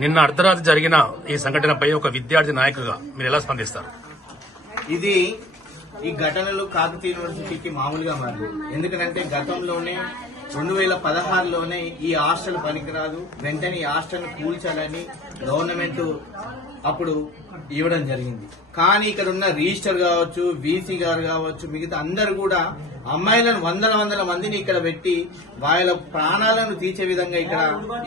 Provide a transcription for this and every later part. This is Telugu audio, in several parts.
నిన్న అర్ధరాత్రి జరిగిన ఈ సంఘటనపై ఒక విద్యార్థి నాయకుగా మీరు ఎలా స్పందిస్తారు? ఇది ఈ ఘటనలు కాకతీయ యూనివర్సిటీకి మామూలుగా మారింది. ఎందుకంటే గతంలోనే 2016లోనే ఈ హాస్టల్ పనికిరాదు, వెంటనే ఈ హాస్టల్ కూల్చాలని గవర్నమెంట్ అప్పుడు ఇవ్వడం జరిగింది. కానీ ఇక్కడ ఉన్న రిజిస్టర్ కావచ్చు, వీసీ గారు కావచ్చు, మిగతా అందరు కూడా అమ్మాయిలను వందల మందిని ఇక్కడ పెట్టి వాళ్ళ ప్రాణాలను తీర్చే విధంగా ఇక్కడ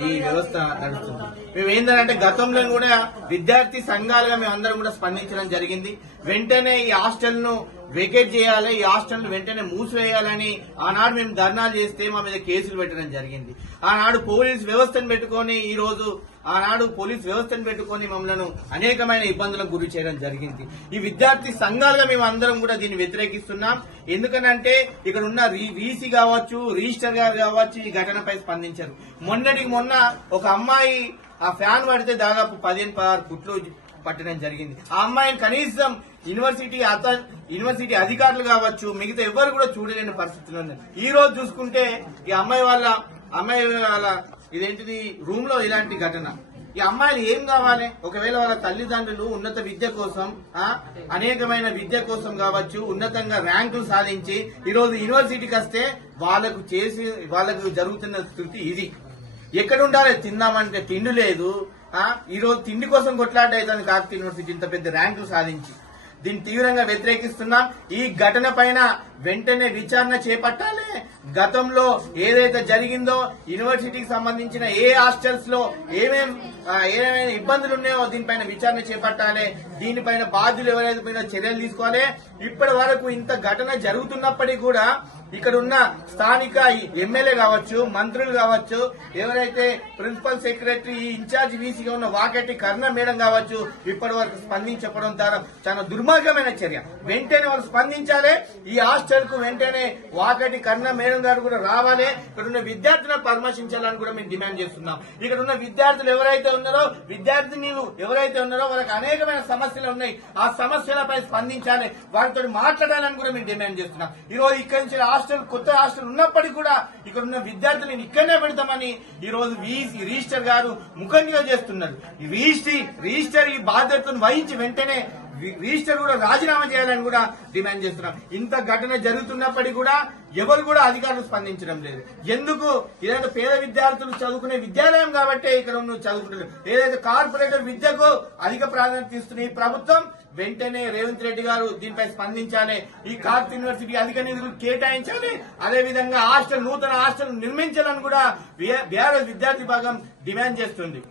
ఈ వ్యవస్థ నడుస్తుంది. మేము ఏంటంటే గతంలో కూడా విద్యార్థి సంఘాలుగా మేమందరం కూడా స్పందించడం జరిగింది. వెంటనే ఈ హాస్టల్ ను వెకేట్ చేయాలి, ఈ హాస్టల్ వెంటనే మూసివేయాలని ఆనాడు మేము ధర్నాలు చేస్తే మా మీద కేసులు పెట్టడం జరిగింది. ఆనాడు పోలీస్ వ్యవస్థను పెట్టుకుని మమ్మల్ని అనేకమైన ఇబ్బందులకు గురి చేయడం జరిగింది. ఈ విద్యార్థి సంఘాలుగా మేము అందరం కూడా దీన్ని వ్యతిరేకిస్తున్నాం. ఎందుకనంటే ఇక్కడ ఉన్న వీసీ కావచ్చు, రిజిస్టర్ గారు కావచ్చు ఈ ఘటనపై స్పందించారు. మొన్నటికి మొన్న ఒక అమ్మాయి ఆ ఫ్యాన్ పడితే దాదాపు 15-16 కుట్లు పట్టడం జరిగింది. ఆ అమ్మాయిని కనీసం యూనివర్సిటీ అధికారులు కావచ్చు, మిగతా ఎవరు కూడా చూడలేని పరిస్థితులు ఉన్నాయి. ఈ రోజు చూసుకుంటే ఈ అమ్మాయి వాళ్ళ ఇదేంటిది రూమ్ లో ఇలాంటి ఘటన. ఈ అమ్మాయిలు ఏం కావాలి? ఒకవేళ వాళ్ళ తల్లిదండ్రులు ఉన్నత విద్య కోసం అనేకమైన విద్య కోసం కావచ్చు ఉన్నతంగా ర్యాంకులు సాధించి ఈ రోజు యూనివర్సిటీకి వస్తే వాళ్ళకు జరుగుతున్న స్థితి ఇది. ఎక్కడ ఉండాలి? తిందామంటే తిండి లేదు. ఈ రోజు తిండి కోసం కొట్లాట అవుతుంది కాకతీయ యూనివర్సిటీ ఇంత పెద్ద ర్యాంకులు సాధించి. దీన్ని తీవ్రంగా వ్యతిరేకిస్తున్నాం. ఈ ఘటన పైన వెంటనే విచారణ చేపట్టాలి. గతంలో ఏదైతే జరిగిందో యూనివర్సిటీకి సంబంధించిన ఏ హాస్టల్స్ లో ఏమేమైనా ఇబ్బందులు ఉన్నాయో దీనిపైన విచారణ చేపట్టాలి. దీనిపైన బాధ్యులు ఎవరైతే చర్యలు తీసుకోవాలి. ఇప్పటి వరకు ఇంత ఘటన జరుగుతున్నప్పటికీ కూడా ఇక్కడ ఉన్న స్థానిక ఎమ్మెల్యే కావచ్చు, మంత్రులు కావచ్చు, ఎవరైతే ప్రిన్సిపల్ సెక్రటరీ ఇన్ఛార్జ్ వీసీగా ఉన్న వాకటి కర్ణ మేడం కావచ్చు ఇప్పటి వరకు స్పందించడం ద్వారా చాలా దుర్మార్గమైన చర్య. వెంటనే వాళ్ళు స్పందించాలి. ఈ హాస్టల్ కు వెంటనే వాకటి కర్ణ మేడం గారు కూడా రావాలి. ఇక్కడ ఉన్న విద్యార్థులను పరామర్శించాలని కూడా మేము డిమాండ్ చేస్తున్నాం. ఇక్కడ ఉన్న విద్యార్థులు ఎవరైతే ఉన్నారో వాళ్ళకి అనేకమైన సమస్యలు ఉన్నాయి. ఆ సమస్యలపై స్పందించాలి, వారితో మాట్లాడాలని కూడా మేము డిమాండ్ చేస్తున్నాం. ఈ రోజు ఇక్కడి నుంచి కొత్త హాస్టల్ ఉన్నప్పటికీ కూడా ఇక్కడ ఉన్న విద్యార్థులను ఇక్కడనే పెడతామని ఈ రోజు రిజిస్టర్ గారు ముఖంగా చేస్తున్నారు. రిజిస్టర్ ఈ బాధ్యతను వహించి వెంటనే రిజిస్టర్ కూడా రాజీనామా చేయాలని కూడా డిమాండ్ చేస్తున్నాం. ఇంత ఘటన జరుగుతున్నప్పటికీ కూడా ఎవరు కూడా అధికారులు స్పందించడం లేదు. ఎందుకు? ఇలాంటి పేద విద్యార్థులు చదువుకునే విద్యాలయం కాబట్టి ఇక్కడ ఉన్న చదువుకుంటారు. ఏదైతే కార్పొరేటర్ విద్యకు అధిక ప్రాధాన్యత ఇస్తున్న ఈ ప్రభుత్వం వెంటనే రేవంత్ రెడ్డి గారు దీనిపై స్పందించాలి. ఈ కాకతీయ యూనివర్సిటీ అధిక నిధులు కేటాయించాలి. అదేవిధంగా నూతన హాస్టల్ నిర్మించాలని కూడా బీఆర్ఎస్ విద్యార్థి భాగం డిమాండ్ చేస్తుంది.